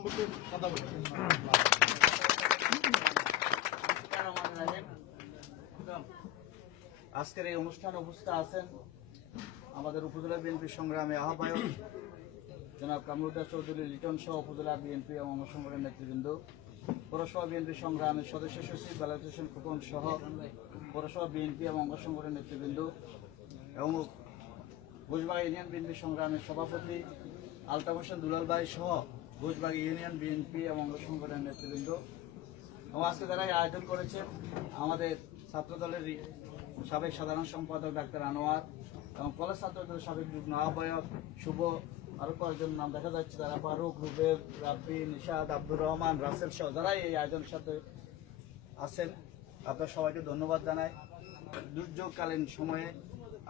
সম্পর্কে কথা বলি। আজকের এই অনুষ্ঠানে উপস্থিত আছেন আমাদের উপজেলা বিএনপি সংগ্রামী আহ্বায়ক জনাব কামরুদ্দিন চৌধুরী লিটন সহ উপজেলা বিএনপি এবং অঙ্গ সংগঠনের নেতৃবৃন্দ, পৌরসভা বিএনপি সংগ্রামের সদস্য সচিব বেলায়েত হোসেন খোকন সহ পৌরসভা বিএনপি এবং অঙ্গ সংগঠনের নেতৃবৃন্দ এবং ঘোষবাগ ইউনিয়ন বিএনপি সংগ্রামের সভাপতি আলতাফ হোসেন দুলাল ভাই সহ ঘোষবাগ ইউনিয়ন বিএনপি এবং অঙ্গ সংগঠনের নেতৃবৃন্দ এবং আজকে যারা এই আয়োজন করেছেন আমাদের ছাত্রদলের সাবেক সাধারণ সম্পাদক ডাক্তার আনোয়ার এবং কলেজ ছাত্রদলের সাবেক যুগ্ম আহ্বায়ক শুভ, আরো কয়েকজন নাম দেখা যাচ্ছে, তারা ফারুক, রুবেল, রাব্বি, নিশাদ, আব্দুর রহমান, রাসেল সহ যারা এই আয়োজনের সাথে আছেন, আপনার সবাইকে ধন্যবাদ জানাই। দুর্যোগকালীন সময়ে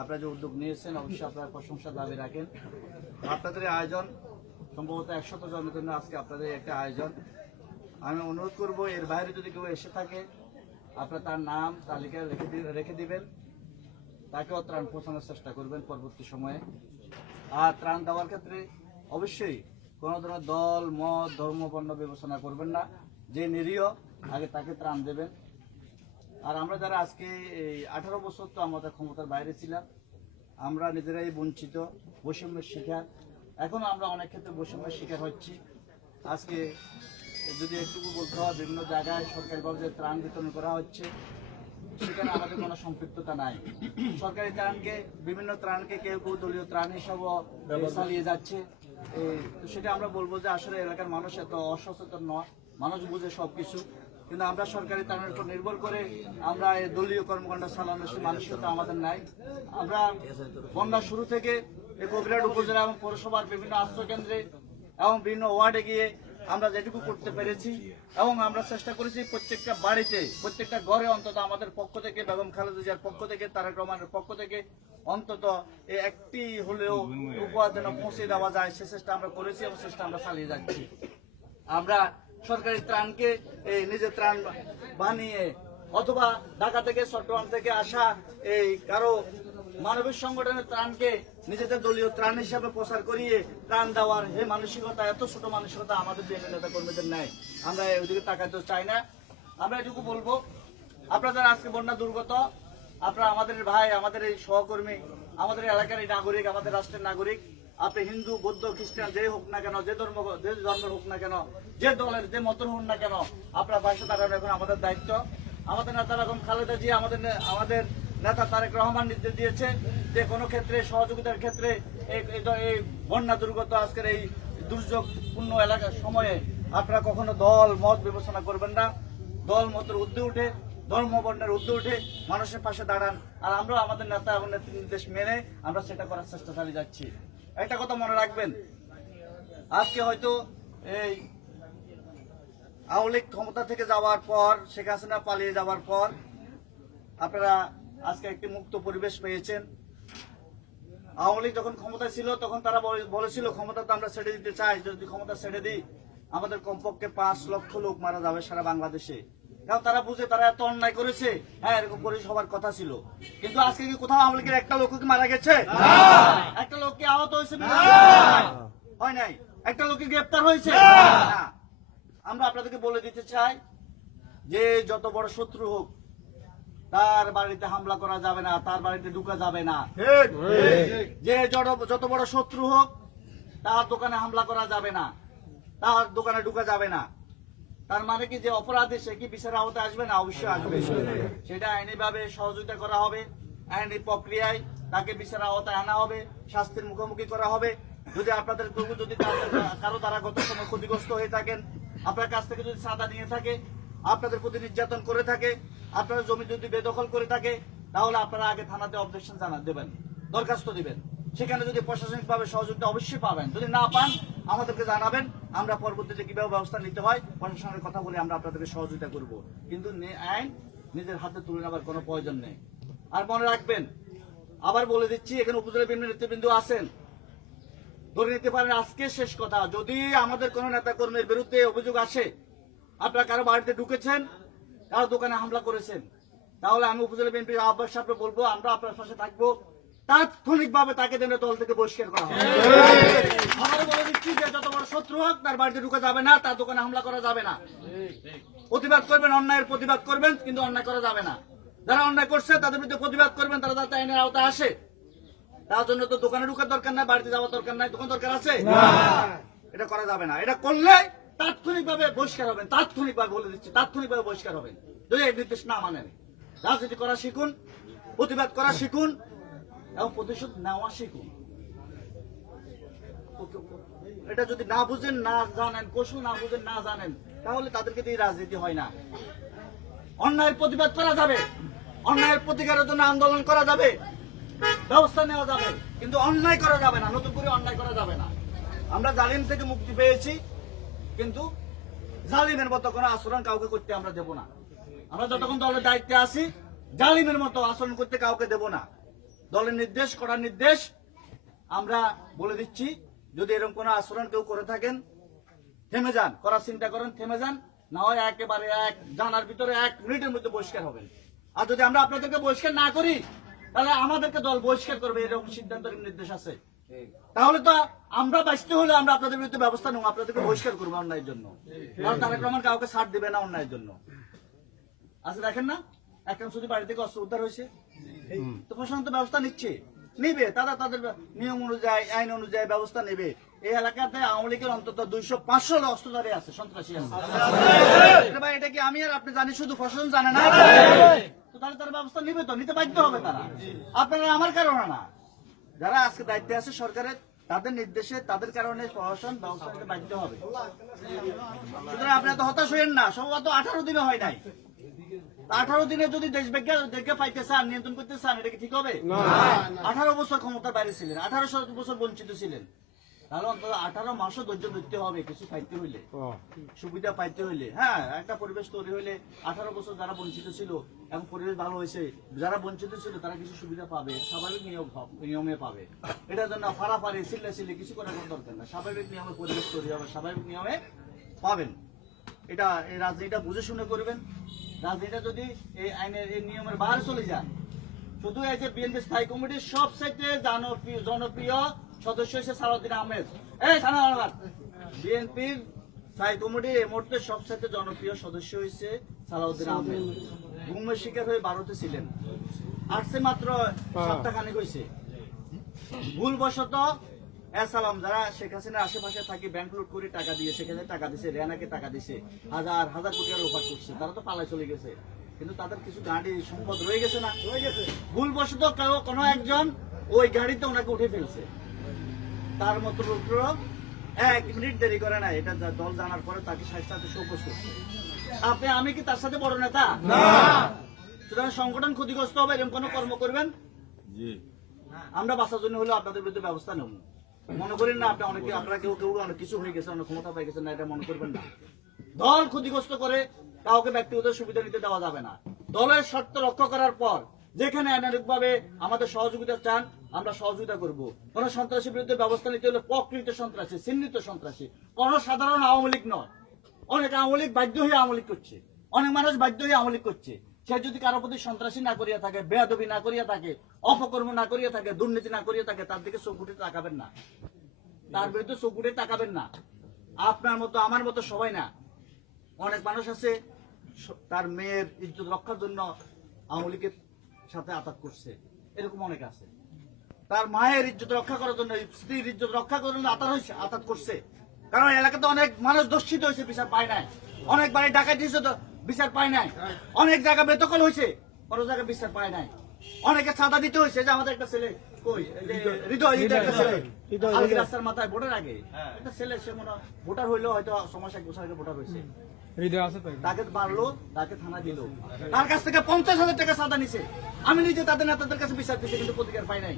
আপনারা যে উদ্যোগ নিয়েছেন অবশ্যই আপনারা প্রশংসা দাবি রাখেন। আপনাদের এই আয়োজন সম্ভবত 100 জনের জন্য আজকে আপনাদের একটা আয়োজন। আমি অনুরোধ করব এর বাইরে যদি কেউ এসে থাকে আপনারা তার নাম তালিকায় রেখে দিবেন, তাকেও ত্রাণ পৌঁছানোর চেষ্টা করবেন পরবর্তী সময়ে। আর ত্রাণ দেওয়ার ক্ষেত্রে অবশ্যই কোনো ধরনের দল মত ধর্ম বর্ণ বিবেচনা করবেন না, যে নিরীহ আগে তাকে ত্রাণ দেবেন। আর আমরা যারা আজকে এই 18 বছর তো আমাদের ক্ষমতার বাইরে ছিলাম, আমরা নিজেরাই বঞ্চিত, বৈষম্যের শিকার, এখনো আমরা অনেক ক্ষেত্রে বৈষম্যের শিকার হচ্ছি। আজকে যদি একটুকু বলতে হয়, বিভিন্ন জায়গায় সরকারিভাবে যে ত্রাণ বিতরণ করা হচ্ছে সেখানে আমাদের কোনো সম্পৃক্ততা নাই। সরকারি ত্রাণকে, বিভিন্ন ত্রাণকে কেউ কেউ দলীয় ত্রাণ হিসাবে চালিয়ে যাচ্ছে। তো সেটা আমরা বলবো যে আসলে এলাকার মানুষ এত অসচেতন নয়, মানুষ বুঝে সবকিছু, কিন্তু আমরা সরকারি ত্রাণের উপর নির্ভর করে আমরা এই দলীয় কর্মকাণ্ড চালানোর মানসিকতা আমাদের নাই। আমরা বন্যা শুরু থেকে এই কবিরহাট উপজেলা এবং পৌরসভার বিভিন্ন আশ্রয়কেন্দ্রে এবং বিভিন্ন ওয়ার্ডে গিয়ে আমরা যেটুকু করতে পেরেছি এবং আমরা চেষ্টা করেছি প্রত্যেকটা বাড়িতে, প্রত্যেকটা ঘরে অন্তত আমাদের পক্ষ থেকে, বেগম খালেদা জিয়ার পক্ষ থেকে, তারেক রহমানের পক্ষ থেকে অন্তত এই একটি হলেও উপহার যেন পৌঁছে দেওয়া যায় সে চেষ্টা আমরা করেছি এবং চেষ্টা আমরা চালিয়ে যাচ্ছি। আমরা সরকারি ত্রাণকে এই নিজের ত্রাণ বানিয়ে অথবা ঢাকা থেকে চট্টগ্রাম থেকে আসা এই কারো মানবিক সংগঠনের ত্রাণকে নিজেদের দলীয় ত্রাণ হিসাবে প্রচার করিয়ে ত্রাণ দেওয়ার এই মানসিকতা, এত ছোট মানসিকতা আমাদের বিএনপি নেতা কর্মীদের নেই। আমরা ওইদিকে তাকাতে চাই না। আমরা এটুকু বলবো, আপনারা যারা আজকে বন্যা দুর্গত, আপনারা আমাদের ভাই, আমাদের এই সহকর্মী, আমাদের এলাকার এই নাগরিক, আমাদের রাষ্ট্রের নাগরিক, আপনি হিন্দু, বৌদ্ধ, খ্রিস্টান যে হোক না কেন, যে ধর্মের হোক না কেন, যে দলের যে মতের হোক না কেন, আপনার পাশে দাঁড়ানো এখন আমাদের দায়িত্ব। আমাদের নেতা বেগম খালেদা জিয়া, আমাদের নেতা তারেক রহমান নির্দেশ দিয়েছে যে কোনো ক্ষেত্রে সহযোগিতার ক্ষেত্রে এই বন্যা দুর্গত আজকের এই দুর্যোগপূর্ণ এলাকার সময়ে আপনারা কখনো দল মত বিবেচনা করবেন না। দল মতের ঊর্ধ্বে উঠে, ধর্ম বর্ণের ঊর্ধ্বে উঠে মানুষের পাশে দাঁড়ান। আর আমরা আমাদের নেতা এবং নেত্রী নির্দেশ মেনে আমরা সেটা করার চেষ্টা চালিয়ে যাচ্ছি। একটা কথা মনে রাখবেন, আজকে হয়তো এই আওয়ামী লীগ ক্ষমতা থেকে যাওয়ার পর, শেখ হাসিনা পালিয়ে যাওয়ার পর আপনারা আজকে একটি মুক্ত পরিবেশ পেয়েছেন। আওয়ামী লীগ যখন ক্ষমতায় ছিল তখন তারা বলেছিল ক্ষমতা তো আমরা ছেড়ে দিতে চাই, যদি ক্ষমতা ছেড়ে দিই আমাদের কমপক্ষে 5 লক্ষ লোক মারা যাবে সারা বাংলাদেশে। কারণ তারা বুঝে তারা এত অন্যায় করেছে, হ্যাঁ এরকম করে সবার কথা ছিল। কিন্তু আজকে কি কোথাও আওয়ামী লীগের একটা লোক কি মারা গেছে? একটা লোক কি আহত হয়েছে? হয় নাই। একটা লোক কি গ্রেপ্তার হয়েছে? না। আমরা আপনাদেরকে বলে দিতে চাই যে যত বড় শত্রু হোক তার বাড়িতে হামলা করা যাবে না, তার বাড়িতে ঢুকা যাবে না। যে যত বড় শত্রু হোক তার দোকানে হামলা করা যাবে না, তার দোকানে ঢুকা যাবে না। তার মানে কি যে অপরাধী সে কি বিচারের আওতায় আসবে না? অবশ্যই আসবে। সেটা আইনিভাবে সহযোগিতা করা হবে, আইনি প্রক্রিয়ায় তাকে বিচারের আওতায় আনা হবে, শাস্তির মুখোমুখি করা হবে। যদি আপনাদের যদি কারো দ্বারা গত সময় ক্ষতিগ্রস্ত হয়ে থাকেন, আপনার কাছ থেকে যদি চাঁদা নিয়ে থাকে, আপনাদের প্রতি নির্যাতন করে থাকে, আপনার জমি যদি বেদখল করে থাকে, তাহলে আপনারা আগে থানাতে অবজেকশন দেবেন, দরখাস্ত দিবেন। সেখানে যদি প্রশাসনিকভাবে সহযোগিতা অবশ্যই পাবেন, যদি না পান আমাদেরকে জানাবেন, আমরা পরবর্তীতে কিভাবে ব্যবস্থা নিতে হয় প্রশাসনের কথা বলে আমরা আপনাদেরকে সহযোগিতা করব। কিন্তু আইন নিজের হাতে তুলে নেবার কোনো প্রয়োজন নেই। আর মনে রাখবেন, আবার বলে দিচ্ছি, এখানে উপজেলা বিএনপি নেতৃবৃন্দ আছেন, ধরে নিতে পারেন আজকে শেষ কথা, যদি আমাদের কোন নেতা কর্মীর বিরুদ্ধে অভিযোগ আসে আপনারা কারো বাড়িতে ঢুকেছেন, কারো দোকানে হামলা করেছেন, তাহলে আমি উপজেলা বিএনপির আহ্বায়ক সাহেবকে বলবো আমরা আপনার পাশে থাকবো। তাৎক্ষণিকভাবে তাকে যেন দল থেকে বহিষ্কার করা হয়। আমরা বলে দিচ্ছি যে যত বড় শত্রু হোক তার বাড়িতে ঢুকে যাবে না, তার দোকানে হামলা করা যাবে না। প্রতিবাদ করবেন, অন্যায়ের প্রতিবাদ করবেন, কিন্তু অন্যায় করা যাবে না। যারা অন্যায় করছে তাদের বিরুদ্ধে প্রতিবাদ করবেন, তারা যাতে আইনের আওতায় আসে। তার জন্য তো দোকানে ঢুকার দরকার নাই, বাড়িতে যাওয়ার দরকার নাই, দোকান দরকার আছে? এটা করা যাবে না। এটা করলে তাৎক্ষণিকভাবে বহিষ্কার হবেন, তাৎক্ষণিকভাবে বলে দিচ্ছি, তাৎক্ষণিকভাবে বহিষ্কার হবেন যদি এই নির্দেশ না মানেন। রাজনীতি করা শিখুন, প্রতিবাদ করা শিখুন এবং প্রতিশোধ নেওয়া শিখুন। এটা যদি না বুঝেন, না জানেন, কৌশল না বুঝেন, না জানেন, তাহলে তাদেরকে দিয়ে রাজনীতি হয় না। অন্যায়ের প্রতিবাদ করা যাবে, অন্যায়ের প্রতিকারের জন্য আন্দোলন করা যাবে, ব্যবস্থা নেওয়া যাবে, কিন্তু অন্যায় করা যাবে না, নতুন করে অন্যায় করা যাবে না। আমরা জালিম থেকে মুক্তি পেয়েছি, কিন্তু জালিমের মতো কোনো আচরণ কাউকে করতে আমরা দেব না। আমরা যতক্ষণ দলের দায়িত্বে আছি, জালিমের মতো আচরণ করতে কাউকে দেব না। দলের নির্দেশ, করার নির্দেশ আমরা বলে দিচ্ছি। যদি এরকম কোনো আচরণ কেউ করে থাকেন, থেমে যান, করার চিন্তা করেন, থেমে যান, না হয় একেবারে জানার ভিতরে 1 মিনিটের মধ্যে বহিষ্কার হবেন। আর যদি আমরা আপনাদেরকে বহিষ্কার না করি, তাহলে আমাদেরকে দল বহিষ্কার করবে, এরকম সিদ্ধান্তের নির্দেশ আছে। তাহলে তো আমরা বাঁচতে হলে আমরা আপনাদের বিরুদ্ধে ব্যবস্থা নেব, আপনাদেরকে বহিষ্কার করবো অন্যায়ের জন্য। কারণ তারেক রহমান কাউকে ছাড় দিবে না অন্যায়ের জন্য। আজকে দেখেন না, একদম শুধু বাড়ি থেকে অস্ত্র উদ্ধার হয়েছে, তো প্রশাসন তো ব্যবস্থা নিচ্ছে, নিবে, তারা তাদের নিয়ম অনুযায়ী, আইন অনুযায়ী ব্যবস্থা নেবে। এই এলাকাতে আওয়ামী লীগের অন্তত 200-500 অস্ত্রধারী আছে, সন্ত্রাসী আছে। ভাই, এটা কি আমি আর আপনি জানি, শুধু প্রশাসন জানে না? তো তাহলে তারা ব্যবস্থা নিবে, তো নিতে বাধ্য হবে তারা। আপনারা আমার কারণে না, যারা আজকে দায়িত্বে আছে সরকারের, তাদের নির্দেশে, তাদের কারণে প্রশাসন ব্যবস্থা নিতে বাধ্য হবে। সুতরাং আপনি এত হতাশ হইেন না। সম্ভবত 18 দিনে হয় নাই। 18 দিনে যদি দেশ দেখে পাইতে চান, নিয়ন্ত্রণ করতে চান, এটা কি ঠিক হবে? 18 বছর ক্ষমতার বাইরে ছিলেন, 18 বছর বঞ্চিত ছিলেন, তাহলে অন্তত 18 মাসও ধৈর্য ধরতে হবে কিছু পাইতে হইলে, সুবিধা পাইতে হইলে। হ্যাঁ, একটা পরিবেশ তৈরি হইলে 18 বছর যারা বঞ্চিত ছিল এবং পরিবেশ ভালো হয়েছে, যারা বঞ্চিত ছিল তারা কিছু সুবিধা পাবে, স্বাভাবিক নিয়মে পাবে। এটার জন্য ফাড়াফাড়ি, চিল্লাচিল্লি কিছু করার কোনো দরকার না। স্বাভাবিক নিয়মে পরিবেশ তৈরি হবে, স্বাভাবিক নিয়মে পাবেন। এটা এই রাজনীতিটা বুঝে শুনে করবেন। রাজনীতিটা যদি এই আইনের, এই নিয়মের বাইরে চলে যান, শুধু এই যে বিএনপি স্থায়ী কমিটির সবচাইতে জনপ্রিয় সদস্য হচ্ছে সালাউদ্দিন আহমেদ। বিএনপির স্থায়ী কমিটির এই মুহূর্তে সবচাইতে জনপ্রিয় সদস্য হয়েছে সালাউদ্দিন আহমেদ। গুমের শিকার হয়ে ভারতে ছিলেন, আসছে মাত্র সপ্তাহখানেক হয়েছে। ভুলবশত এসালাম, যারা শেখ হাসিনার আশেপাশে থাকি, ব্যাংক লুট করে টাকা দিয়ে, সেখানে টাকা দিছে, রেনাকে টাকা দিছে, হাজার হাজার কোটি টাকা অফার করছে, তারা তো পালায় চলে গেছে, কিন্তু তাদের কিছু গাড়ি সম্পদ রয়ে গেছে না? ভুলবশত কেউ কোনো একজন ওই গাড়িতে ওনাকে উঠে ফেলছে। তার মতো লোকরা 1 মিনিট দেরি করে না, এটা দল জানার পরে তাকে সাথে শোকজ করছে। আমি কি তার সাথে বড় নেতা? সুতরাং সংগঠন ক্ষতিগ্রস্ত হবে, এরকম কোনো কর্ম করবেন, আমরা বাঁচার জন্য হলে আপনাদের বিরুদ্ধে ব্যবস্থা নেব। মনে করেন না আপনারা কেউ অনেক কিছু হয়ে গেছে, অনেক ক্ষমতা পেয়ে গেছেন না, এটা মনে করবেন না। দল ক্ষতিগ্রস্ত করে কাউকে ব্যক্তিগত সুবিধা নিতে দেওয়া যাবে না। দলের স্বার্থ রক্ষা করার পর যেখানে আইনানুগভাবে আমাদের সহযোগিতা চান, আমরা সহযোগিতা করব। কোন সন্ত্রাসীর বিরুদ্ধে ব্যবস্থা নিতে হলে প্রকৃত সন্ত্রাসী, চিহ্নিত সন্ত্রাসী, কোন সাধারণ আওয়ামী লীগ নয়। অনেক আওয়ামী লীগ বাধ্য হয়ে আওয়ামী লীগ করছে, অনেক মানুষ বাধ্য হয়ে আওয়ামী লীগ করছে। সে যদি কারো প্রতি সন্ত্রাসী না করিয়া থাকে, বেয়াদবি না করিয়া থাকে, অপকর্ম না করিয়া থাকে, দুর্নীতি না করিয়া থাকে, তার দিকে চোখ উঠে তাকাবেন না, তার বিরুদ্ধে চোখ উঠে তাকাবেন না। আপনার মতো আমার মতো সবাই না, অনেক মানুষ আছে তার মেয়ের ইজ্জত রক্ষার জন্য আওয়ামী লীগের সাথে আঘাত করছে, এরকম অনেক আছে। তার মায়ের ইজ্জত রক্ষা করার জন্য, স্ত্রীর ইজ্জত রক্ষা করার জন্য আঘাত করছে। কারণ এলাকাতে অনেক মানুষ দর্শিত হয়েছে, বিচার পায় নাই। অনেক বাড়ি ডাকাতি হয়েছে, বিচার পায় নাই। অনেক জায়গা বেদখল হয়েছে, কোনো জায়গায় বিচার পায় নাই। অনেকে চাঁদা দিতে হয়েছে, যে আমাদের একটা ছেলে কই হৃদয়, একটা ছেলে রাস্তার মাথায় ভোটের আগে একটা ছেলে, সে মনে ভোটার হইলেও হয়তো 6-1 বছর আগে ভোটার হয়েছে, তাকে মারলো, তাকে থানা দিল, তার কাছ থেকে 50,000 টাকা চাঁদা নিছে। আমি নিজে তাদের নেতাদের কাছে বিচার দিচ্ছি, কিন্তু প্রতিকার পাই নাই।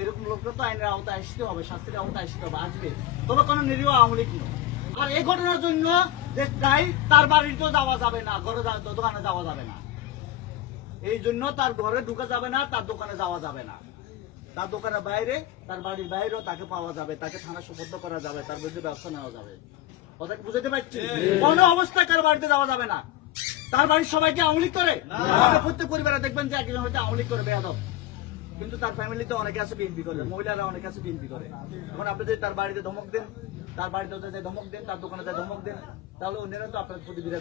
এরকম লোকরা তো আইনের আওতায় আসতে হবে, শাস্তির আওতায় আসতে হবে, আসবে। তবে কোনো নিরীহ আওয়ামী লীগ নয়। আর এই ঘটনার জন্য যে তাই তার বাড়িতেও যাওয়া যাবে না, দোকানে যাওয়া যাবে না। এই জন্য তার ঘরে ঢুকে যাবে না, তার দোকানে যাওয়া যাবে না। তার দোকানের বাইরে, তার বাড়ির বাইরেও তাকে পাওয়া যাবে, তাকে থানা সুপর্দ করা যাবে, তার বিরুদ্ধে ব্যবস্থা নেওয়া যাবে। কথা বুঝতে পারছি? কোন অবস্থায় কারো বাড়িতে যাওয়া যাবে না। তার বাড়ির সবাইকে আওয়ামী লীগ করে, প্রত্যেক পরিবারে দেখবেন যে একজন হয়তো আওয়ামী লীগ করে, বেয়াদব। কিন্তু তার ফ্যামিলিতে অনেকে আছে বিএনপি করে, মহিলারা অনেকে আছে বিএনপি করে। এখন আপনি যদি তার বাড়িতে ধমক দেন, তার বাড়িতে ধমক দেন, তার দোকানে ধমক দেন, তাহলে অন্যরা তো আপনার প্রতি বিরাট